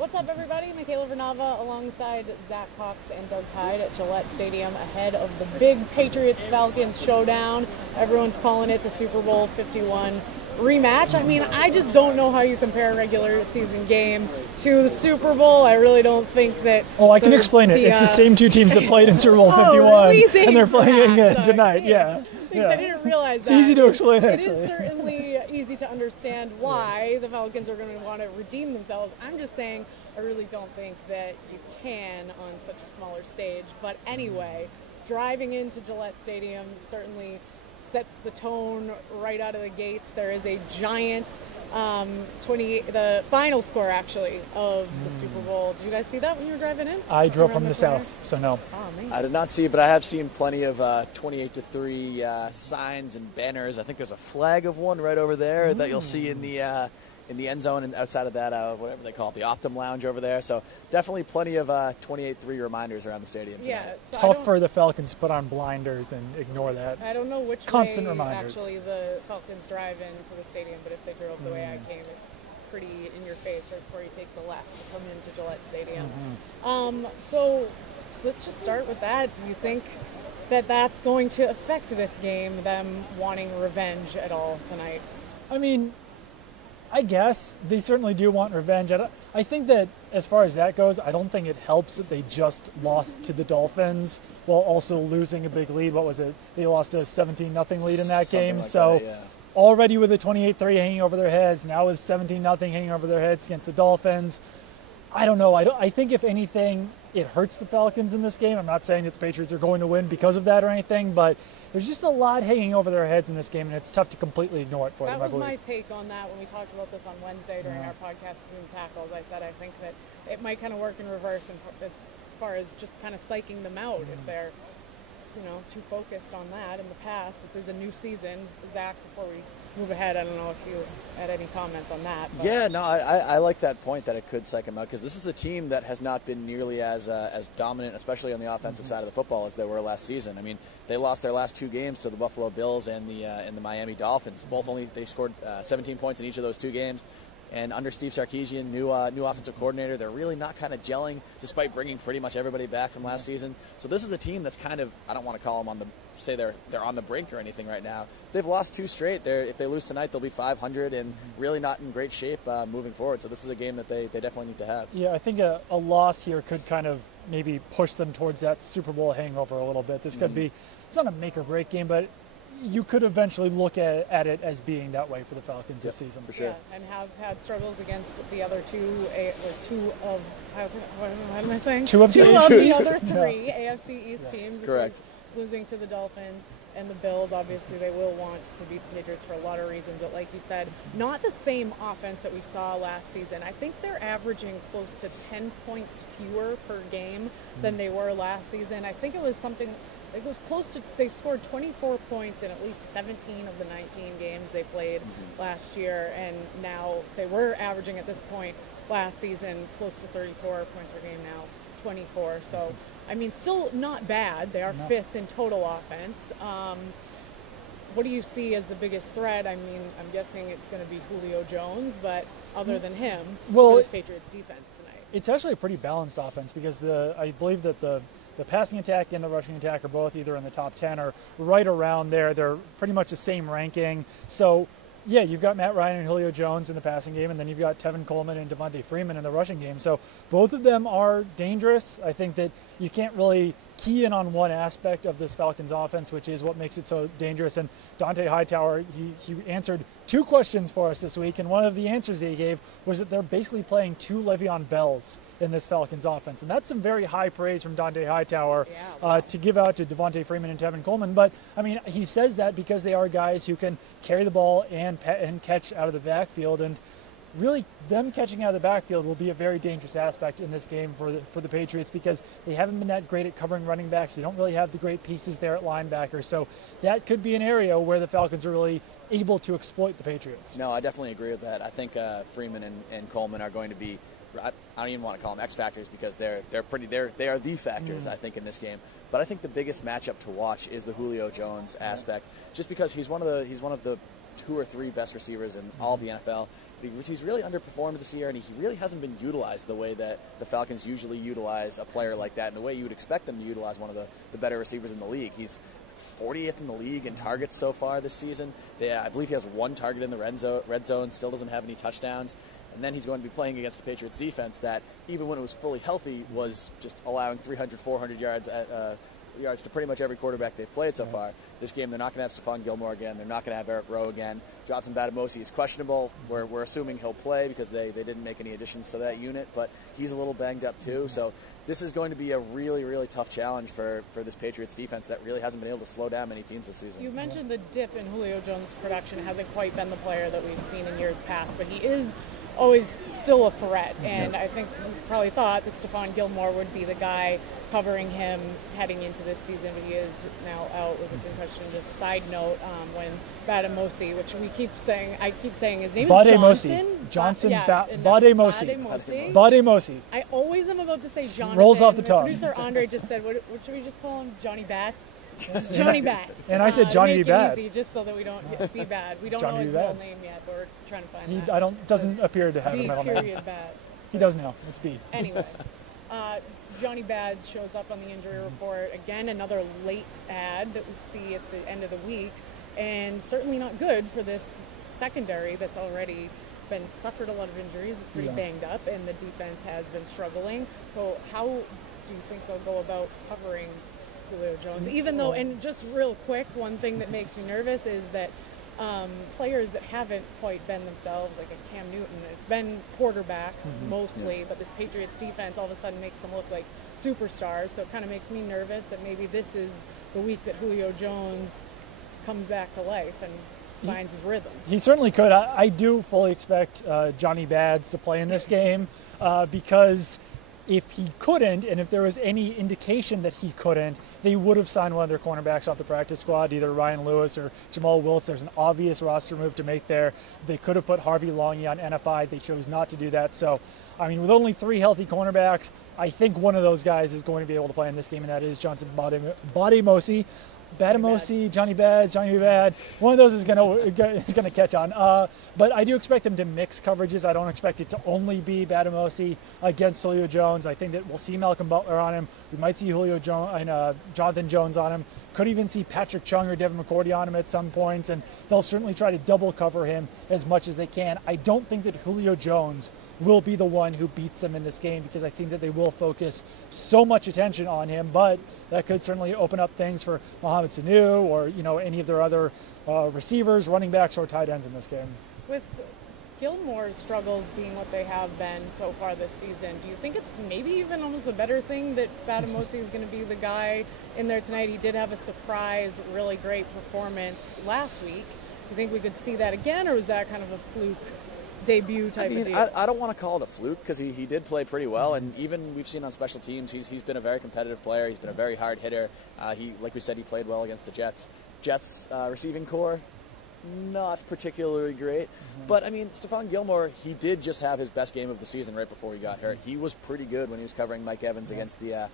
What's up, everybody? Michaela Vernava alongside Zack Cox and Doug Kyed at Gillette Stadium ahead of the big Patriots Falcons showdown. Everyone's calling it the Super Bowl 51 rematch. I mean, I just don't know how you compare a regular season game to the Super Bowl. I really don't think that... Oh, I can explain it. It's the same two teams that played in Super Bowl 51, really? and they're playing it tonight. Yeah. I didn't realize that. It's easy to explain, actually. It is certainly easy to understand why the Falcons are going to want to redeem themselves. I'm just saying I really don't think that you can on such a smaller stage. But anyway, driving into Gillette Stadium certainly sets the tone right out of the gates. There is a giant the final score, actually, of the Super Bowl. Did you guys see that when you were driving in? I drove from the south, so no. Oh, man. I did not see it, but I have seen plenty of 28-3 signs and banners. I think there's a flag of one right over there that you'll see in the end zone, and outside of that, whatever they call it, the Optum Lounge over there. So definitely plenty of 28-3 reminders around the stadium. Yeah, so tough for the Falcons to put on blinders and ignore that. I don't know which constant way reminders. Actually the Falcons drive into the stadium, but if they drove the way I came, it's pretty in your face right before you take the left to come into Gillette Stadium. So let's just start with that. Do you think that that's going to affect this game, them wanting revenge at all tonight? I mean, I guess they certainly do want revenge. I think that as far as that goes, I don't think it helps that they just lost to the Dolphins while also losing a big lead. What was it? They lost a 17-0 lead in that game. Like so that, yeah. Already with a 28-3 hanging over their heads, now with 17-0 hanging over their heads against the Dolphins. I don't know. I think if anything, it hurts the Falcons in this game. I'm not saying that the Patriots are going to win because of that or anything, but there's just a lot hanging over their heads in this game, and it's tough to completely ignore it for them, I believe. That was my take on that when we talked about this on Wednesday during our podcast between tackles. I said I think that it might kind of work in reverse as far as just kind of psyching them out if they're, too focused on that in the past. This is a new season. Zach, before we move ahead, I don't know if you had any comments on that. But. Yeah, no, I like that point that it could psych them out, because this is a team that has not been nearly as dominant, especially on the offensive side of the football, as they were last season. I mean, they lost their last two games to the Buffalo Bills and the Miami Dolphins. They scored 17 points in each of those two games. And under Steve Sarkisian, new offensive coordinator, they're really not kind of gelling, despite bringing pretty much everybody back from last season. So this is a team that's kind of, I don't want to call them say they're on the brink or anything right now. They've lost two straight. If they lose tonight, they'll be 500 and really not in great shape moving forward. So this is a game that they definitely need to have. Yeah, I think a loss here could kind of maybe push them towards that Super Bowl hangover a little bit. This could be, it's not a make or break game, but you could eventually look at it as being that way for the Falcons this season. For sure. Yeah, and have had struggles against the other two of the other three AFC East teams. Correct. Losing to the Dolphins and the Bills, obviously they will want to beat the Patriots for a lot of reasons, but like you said, not the same offense that we saw last season. I think they're averaging close to 10 points fewer per game than they were last season. I think it was close to, they scored 24 points in at least 17 of the 19 games they played last year, and now they were averaging at this point last season close to 34 points per game, now 24. So, I mean, still not bad. They are fifth in total offense. What do you see as the biggest threat? I mean, I'm guessing it's going to be Julio Jones, but other than him, for this Patriots defense tonight. It's actually a pretty balanced offense because I believe that the passing attack and the rushing attack are both either in the top 10 or right around there. They're pretty much the same ranking. So, yeah, you've got Matt Ryan and Julio Jones in the passing game, and then you've got Tevin Coleman and Devontae Freeman in the rushing game. So both of them are dangerous. I think that you can't really key in on one aspect of this Falcons offense, which is what makes it so dangerous. And Dante Hightower, he answered two questions for us this week, and one of the answers that he gave was that they're basically playing two Le'Veon Bells in this Falcons offense. And that's some very high praise from Dante Hightower to give out to Devontae Freeman and Tevin Coleman. But, I mean, he says that because they are guys who can carry the ball and catch out of the backfield. And really, them catching out of the backfield will be a very dangerous aspect in this game for the Patriots because they haven't been that great at covering running backs. They don't really have the great pieces there at linebacker. So that could be an area where the Falcons are really able to exploit the Patriots. No, I definitely agree with that. I think Freeman and Coleman are going to be, I don't even want to call them X factors because they are the factors, I think, in this game. But I think the biggest matchup to watch is the Julio Jones aspect, just because he's one of the 2 or 3 best receivers in all of the NFL, which he's really underperformed this year, and he really hasn't been utilized the way that the Falcons usually utilize a player like that, and the way you would expect them to utilize one of the better receivers in the league. He's 40th in the league in targets so far this season. I believe he has 1 target in the red zone, still doesn't have any touchdowns. And then he's going to be playing against the Patriots defense that, even when it was fully healthy, was just allowing 300, 400 yards yards to pretty much every quarterback they've played so far. This game, they're not going to have Stephon Gilmore again. They're not going to have Eric Rowe again. Johnson Badamosi is questionable. We're assuming he'll play because they didn't make any additions to that unit, but he's a little banged up too. So this is going to be a really, really tough challenge for this Patriots defense that really hasn't been able to slow down many teams this season. You mentioned the dip in Julio Jones' production hasn't quite been the player that we've seen in years past, but he is always still a threat, and I think we probably thought that Stephon Gilmore would be the guy covering him heading into this season, but he is now out with a concussion. Just side note, when Badamosi, which I keep saying his name is Johnson. Badamosi. I always am about to say Jonathan. Rolls off the tongue. Producer Andre just said, what should we just call him? Johnny Bats? Johnny Bats. And I said Johnny be bad. Easy, just so that we don't be bad. We don't know his real name yet, but we're trying to find that. Doesn't appear to have a middle name. Bad. He does now. It's B. Anyway, Johnny Bads shows up on the injury report. Again, another late ad that we see at the end of the week, and certainly not good for this secondary that's already suffered a lot of injuries. It's pretty banged up, and the defense has been struggling. So how do you think they'll go about covering Julio Jones? Even though, and just real quick, one thing that makes me nervous is that players that haven't quite been themselves, like a Cam Newton, it's been quarterbacks mostly, but this Patriots defense all of a sudden makes them look like superstars, so it kind of makes me nervous that maybe this is the week that Julio Jones comes back to life and finds his rhythm. He certainly could. I do fully expect Johnny Bads to play in this game because if he couldn't, and if there was any indication that he couldn't, they would have signed one of their cornerbacks off the practice squad, either Ryan Lewis or Jamal Willis. There's an obvious roster move to make there. They could have put Harvey Longy on NFI. They chose not to do that. So, I mean, with only 3 healthy cornerbacks, I think one of those guys is going to be able to play in this game, and that is Johnson Badamosi. Johnny Bad. One of those is gonna catch on. But I do expect them to mix coverages. I don't expect it to only be Badamosi against Julio Jones. I think that we'll see Malcolm Butler on him. We might see Julio Jones and Jonathan Jones on him. Could even see Patrick Chung or Devin McCourty on him at some points, and they'll certainly try to double cover him as much as they can. I don't think that Julio Jones will be the one who beats them in this game because I think that they will focus so much attention on him, but that could certainly open up things for Mohamed Sanu or any of their other receivers, running backs, or tight ends in this game. With Gilmore's struggles being what they have been so far this season, do you think it's maybe even almost a better thing that Badamosi is going to be the guy in there tonight? He did have a surprise, really great performance last week. Do you think we could see that again, or was that kind of a fluke debut type of deal? I don't want to call it a fluke because he did play pretty well, and even we've seen on special teams, he's been a very competitive player. He's been a very hard hitter. Like we said, he played well against the Jets. Jets receiving core, not particularly great. But, I mean, Stephon Gilmore, he did just have his best game of the season right before he got hurt. He was pretty good when he was covering Mike Evans against the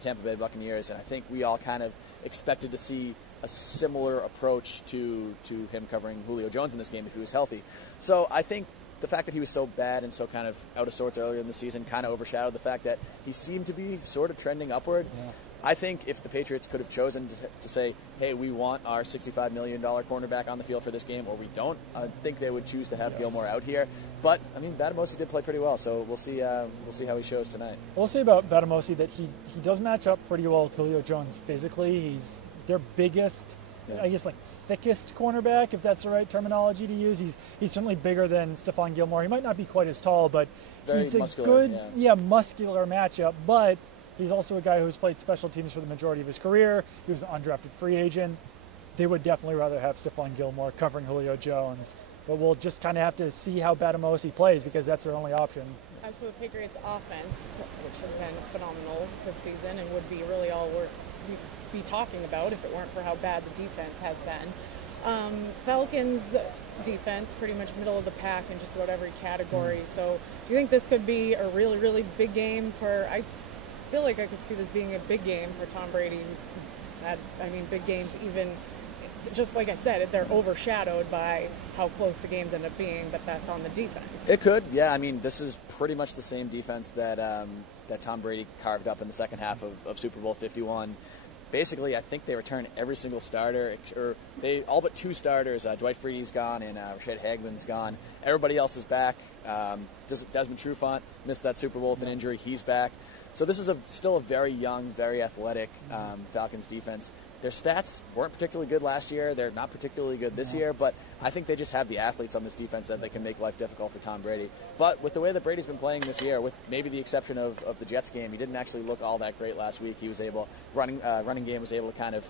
Tampa Bay Buccaneers, and I think we all kind of expected to see a similar approach to him covering Julio Jones in this game if he was healthy. So I think the fact that he was so bad and so kind of out of sorts earlier in the season kind of overshadowed the fact that he seemed to be sort of trending upward. I think if the Patriots could have chosen to say, hey, we want our $65 million cornerback on the field for this game, or we don't, I think they would choose to have Gilmore out here. But, I mean, Badamosi did play pretty well, so we'll see how he shows tonight. We'll say about Badamosi that he does match up pretty well with Julio Jones physically. He's their biggest, I guess, like, thickest cornerback, if that's the right terminology to use. He's certainly bigger than Stephon Gilmore. He might not be quite as tall, but he's a muscular, good, muscular matchup. But he's also a guy who's played special teams for the majority of his career. He was an undrafted free agent. They would definitely rather have Stephon Gilmore covering Julio Jones. But we'll just kind of have to see how Badamosi plays because that's their only option. As for the Patriots offense, which has been phenomenal this season and would be really all we'd be talking about if it weren't for how bad the defense has been. Falcons defense, pretty much middle of the pack in just about every category. So do you think this could be a really, really big game I feel like I could see this being a big game for Tom Brady. Big games even just like I said, they're overshadowed by how close the games end up being, but that's on the defense. It could, yeah. I mean, this is pretty much the same defense that that Tom Brady carved up in the second half of Super Bowl 51. Basically, I think they return every single starter, or they all but 2 starters. Dwight Freedy's gone and Rashad Hagman's gone. Everybody else is back. Desmond Trufant missed that Super Bowl with an injury. He's back. So this is still a very young, very athletic Falcons defense. Their stats weren't particularly good last year. They're not particularly good this year, but I think they just have the athletes on this defense that they can make life difficult for Tom Brady. But with the way that Brady's been playing this year, with maybe the exception of the Jets game, he didn't actually look all that great last week. He was able, running game was able to kind of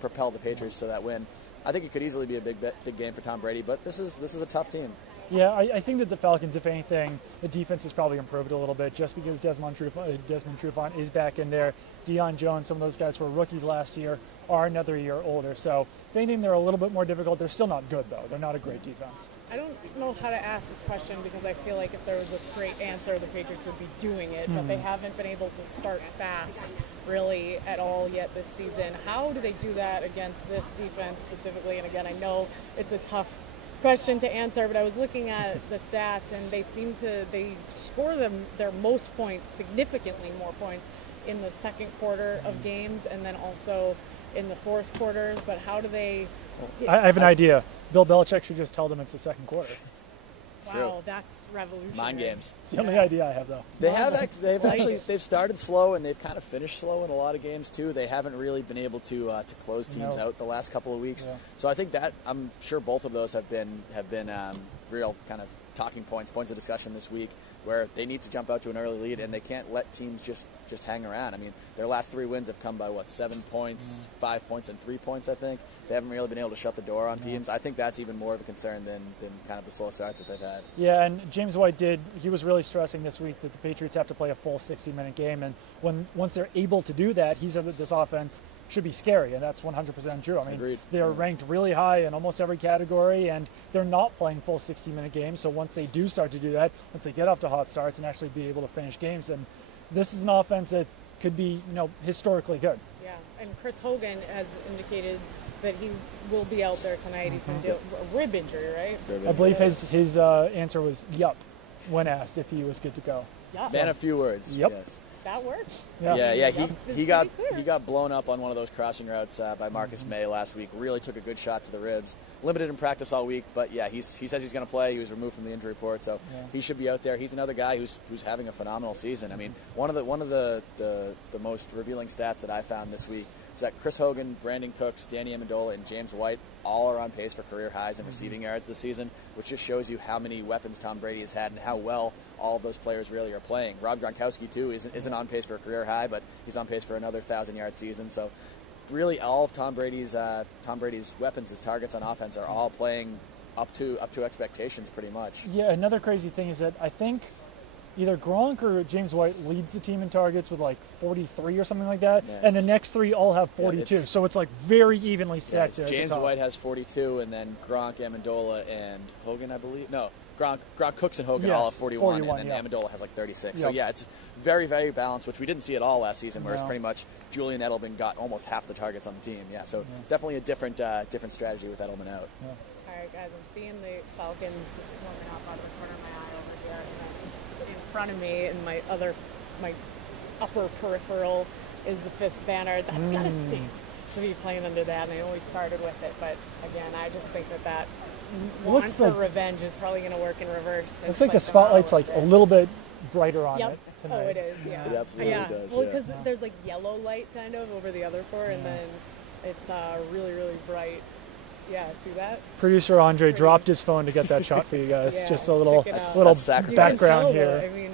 propel the Patriots to that win. I think it could easily be a big game for Tom Brady, but this is a tough team. Yeah, I think that the Falcons, if anything, the defense has probably improved a little bit just because Desmond Trufant is back in there. Deion Jones, some of those guys who were rookies last year, are another year older. So if anything, they're a little bit more difficult. They're still not good, though. They're not a great defense. I don't know how to ask this question because I feel like if there was a straight answer, the Patriots would be doing it, but they haven't been able to start fast really at all yet this season. How do they do that against this defense specifically? And again, I know it's a tough question to answer, but I was looking at the stats and they score their most points, significantly more points in the second quarter of games and then also in the fourth quarter. But how do they... I have an idea. Bill Belichick should just tell them it's the second quarter. Wow, that's revolutionary. Mind games. It's the only idea I have, though. They've started slow and they've kind of finished slow in a lot of games too. They haven't really been able to close teams out the last couple of weeks. Yeah. So I think that I'm sure both of those have been real kind of talking points of discussion this week, where they need to jump out to an early lead and they can't let teams just hang around. I mean, their last 3 wins have come by 7 points, 5 points, and 3 points. I think they haven't really been able to shut the door on teams. I think that's even more of a concern than kind of the slow starts that they've had. Yeah, and James White he was really stressing this week that the Patriots have to play a full 60-minute game, and once they're able to do that, he said that this offense should be scary, and that's 100% true. I mean, Agreed. They're ranked really high in almost every category, and they're not playing full 60-minute games, so once they do start to do that, once they get off to hot starts and actually be able to finish games, and this is an offense that could be, historically good. Yeah, and Chris Hogan has indicated that he will be out there tonight. He's going to do a rib injury, right? I believe his answer was yup when asked if he was good to go. Yup. Man, a few words. Yep. Yes. That works. Yeah. He got blown up on one of those crossing routes by Marcus May last week. Really took a good shot to the ribs. Limited in practice all week, but yeah, he says he's going to play. He was removed from the injury report, so he should be out there. He's another guy who's having a phenomenal season. I mean, one of the most revealing stats that I found this week is that Chris Hogan, Brandon Cooks, Danny Amendola, and James White all are on pace for career highs in receiving yards this season, which just shows you how many weapons Tom Brady has had and how well all of those players really are playing. Rob Gronkowski, too, isn't on pace for a career high, but he's on pace for another 1,000-yard season. So really all of Tom Brady's weapons, his targets on offense, are all playing up to expectations pretty much. Yeah, another crazy thing is that I think either Gronk or James White leads the team in targets with 43 or something like that, and the next 3 all have 42. So it's very evenly stacked. James White has 42, and then Gronk, Amendola, and Hogan, I believe. No, Gronk, Cooks, and Hogan all have 41, and then Amendola has 36. So yeah, it's very, very balanced, which we didn't see at all last season, whereas pretty much Julian Edelman got almost half the targets on the team. Yeah, so definitely a different strategy with Edelman out. All right, guys, I'm seeing the Falcons warming up out of the corner of my eye over here. In front of me, and my upper peripheral is the 5th banner. That's got to stink to be playing under that. And I know we started with it, but again, I just think that want for revenge is probably going to work in reverse. Looks like the spotlight's a little bit brighter on it tonight. Oh, it is. Yeah, it absolutely does. Well, because there's yellow light kind of over the other 4, and then it's really, really bright. Yeah, see that? Producer Andre dropped his phone to get that shot for you guys. Just a little sacrifice. background here. I mean,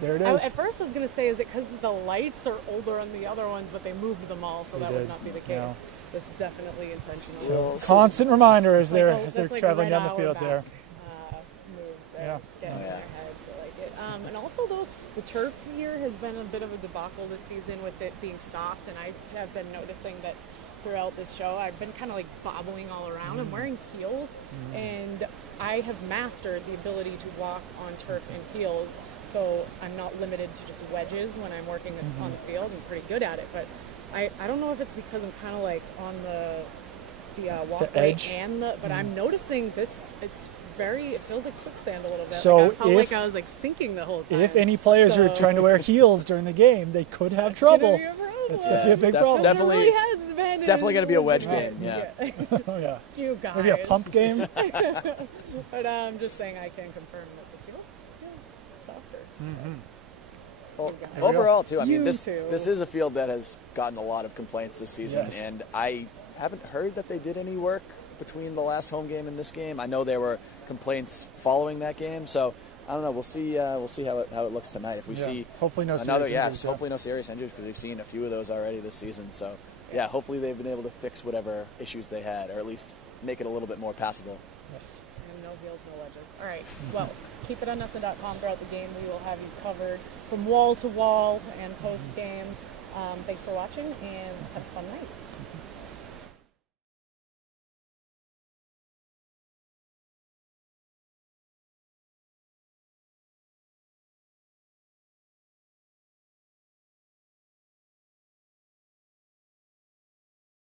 there it is. At first I was going to say, is it because the lights are older on the other ones, but they moved them all, so that would not be the case. No. This is definitely intentional. So, constant reminder as they're traveling down the field there. Moves there. Get in their heads. I like it. And also, though, the turf here has been a bit of a debacle this season with it being soft, and I have been noticing that throughout this show. I've been kind of bobbling all around. I'm wearing heels, and I have mastered the ability to walk on turf in heels, so I'm not limited to just wedges when I'm working on the field. I'm pretty good at it, but I don't know if it's because I'm kind of like on the walkway edge? and but I'm noticing this. It feels like quicksand a little bit. So like I felt like I was like sinking the whole time. If any players are trying to wear heels during the game, they could have trouble. It's going to be a big problem. Definitely, it's definitely going to be a wedge game. Yeah. Oh, yeah. You guys. Maybe a pump game. But I'm just saying I can confirm that the field is softer. Well, You guys. overall, too, I mean, You this too. is a field that has gotten a lot of complaints this season, Yes. and I haven't heard that they did any work between the last home game and this game. I know there were complaints following that game, so I don't know. We'll see. We'll see how it looks tonight. If we see hopefully no another, serious injuries, hopefully no serious injuries, because we've seen a few of those already this season. So yeah, hopefully they've been able to fix whatever issues they had, or at least make it a little bit more passable. Yes. And no heels, no wedges. All right. Well, keep it on nothing.com throughout the game. We will have you covered from wall to wall and post game. Thanks for watching, and have a fun night.